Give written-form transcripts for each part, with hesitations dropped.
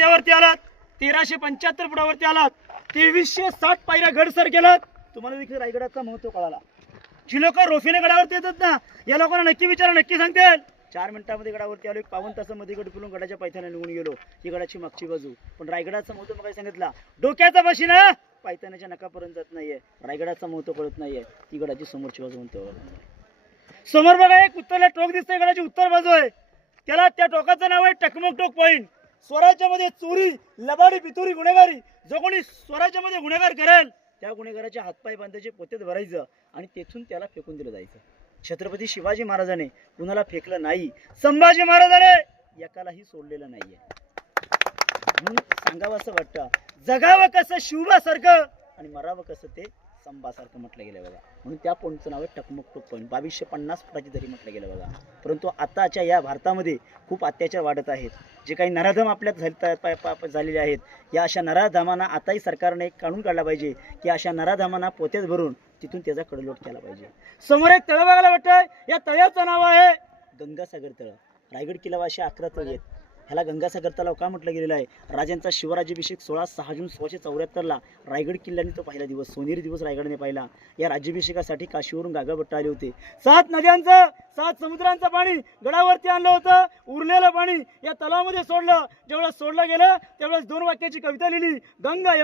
त्यावरती आलात, 1375 फुटावरती आलात, 2360 पायऱ्या गड सर केलात, तुम्हाला देखील रायगडाचा महत्व कळाला। जी लोक रोफीने गडावरती येतात ना, या लोकांना नक्की विचारा, नक्की सांगतील। 4 मिनिटांमध्ये गडावरती आलो, 51 तासामध्ये गड फिरून गडाच्या पायथ्याला निघून गेलो। ही गडाची मागची बाजू, पण रायगडाचा महत्व मग काय सांगितला, डोक्याचा बशिना पायथ्याच्या नकापर्यंत जात नाहीये, रायगडाचा महत्व कळत नाहीये, ती गडाची समोरची बाजू म्हणतो। समोर बघा एक उत्तरला टोक दिसतंय, गडाची उत्तर बाजू आहे, त्याला त्या टोकाचं नाव आहे टकमक टोक पॉइंट। स्वराज्यामध्ये चोरी, लबाडी, पितुरी, गुन्हेगारी, जो कोणी स्वराज्यामध्ये गुन्हेगार करेल त्या गुन्हेगाराचे हातपाय बांधायचे, पोत्यात भरायचं आणि तेथून त्याला फेकून दिलं जायचं। छत्रपती शिवाजी महाराजांनी कुणाला फेकलं नाही, संभाजी महाराजांनी एकालाही सोडलेलं नाहीये। म्हणून सांगावं असं वाटतं, जगावं कसं शिवबासारखं आणि मरावं कसं ते संभासारखं म्हटलं गेलं बघा। म्हणून त्या पॉईंटचं नाव आहे टकमक टोक पॉईंट, 2250 फुटाची तरी म्हटलं गेलं बघा। परंतु आताच्या या भारतामध्ये खूप अत्याचार वाढत आहेत, जे काही नराधम आपल्यात झालेले आहेत, या अशा नराधमांना आताही सरकारने एक काढून काढला पाहिजे की अशा नराधमांना पोत्यात भरून तिथून त्याचा कडलोट केला पाहिजे। समोर एक तळ बघायला वाटतंय, या तळ्याचं नाव आहे गंगासागर तळ। रायगड किल्ल्यावर अशा 11 तळ आहेत, ह्याला गंगासागर तलाव का म्हटलं गेलेलं आहे, राजांचा शिवराज्याभिषेक 6 जून 1674ला रायगड किल्ल्याने तो पहिला दिवस, सोनेरी दिवस रायगडने पाहिला। या राज्याभिषेकासाठी काशीवरून गागाभट्ट आले होते। 7 नद्यांचं 7 समुद्रांचं पाणी गडावरती आणलं होतं, उरलेलं पाणी या तलावामध्ये सोडलं। जेवढं सोडलं गेलं तेवढंच 2 वाक्याची कविता लिहिली, गंगा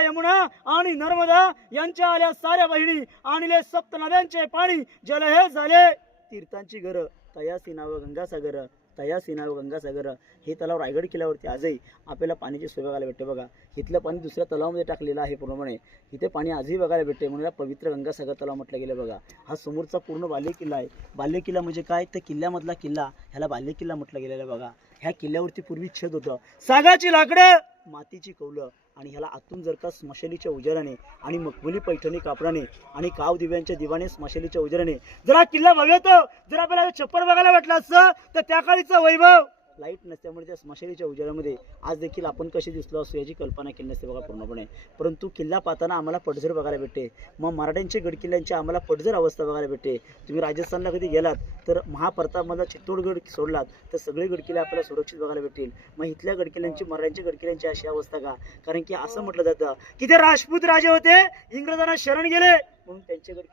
यमुना आणि नर्मदा यांच्या आल्या साऱ्या बहिणी, आणले 7 नद्यांचे पाणी, जल हे झाले तीर्थांची घर, तयासी नाव गंगासागर, तयासी नाव गंगासागर। हे तलाव रायगड किल्ल्यावरती आजही आपल्याला पाण्याची सोय बघायला भेटते बघा। इथलं पाणी दुसऱ्या तलावामध्ये टाकलेलं आहे पूर्णपणे, इथे पाणी आजही बघायला भेटते, म्हणून पवित्र गंगासागर तलाव म्हटलं गेलं बघा। हा समोरचा पूर्ण बाल्य किल्ला आहे। बाल्य किल्ला म्हणजे काय, तर किल्ल्यामधला किल्ला, ह्याला बाल्य किल्ला म्हटलं गेलेलं आहे बघा। ह्या किल्ल्यावरती पूर्वी छत होतं, सागाची लाकडं, मातीची कौलं, आणि ह्याला आतून जर का स्मशालीच्या उजेडाने आणि मखमली पैठणी कापडाने आणि काव दिव्यांच्या दिवाने स्मशालीच्या उजेडाने जर हा किल्ला बघतो, जर आपल्याला छप्पर बघायला वाटलं असतं तर त्या काळीचा वैभव, लाईट नसल्यामुळे त्या स्मशालीच्या उजेडामध्ये आज देखील आपण कशी दिसलो असतो याची कल्पना केली नसते बघा पूर्णपणे। परंतु किल्ला पाहताना आम्हाला पडझड बघायला भेटते, मग मराठ्यांचे गडकिल्ल्यांची आम्हाला पडझड अवस्था बघायला भेटते। तुम्ही राजस्थानला कधी गेलात तर महाप्रतापमधला चित्तोडगड सोडलात तर सगळे गडकिल्ले आपल्याला सुरक्षित बघायला भेटतील। मग इथल्या गडकिल्ल्यांची, मराठ्यांच्या गडकिल्ल्यांची अशी अवस्था का, कारण की असं म्हटलं जातं की ते राजपूत राजे होते, इंग्रजांना शरण गेले म्हणून त्यांचे गडकिल्ले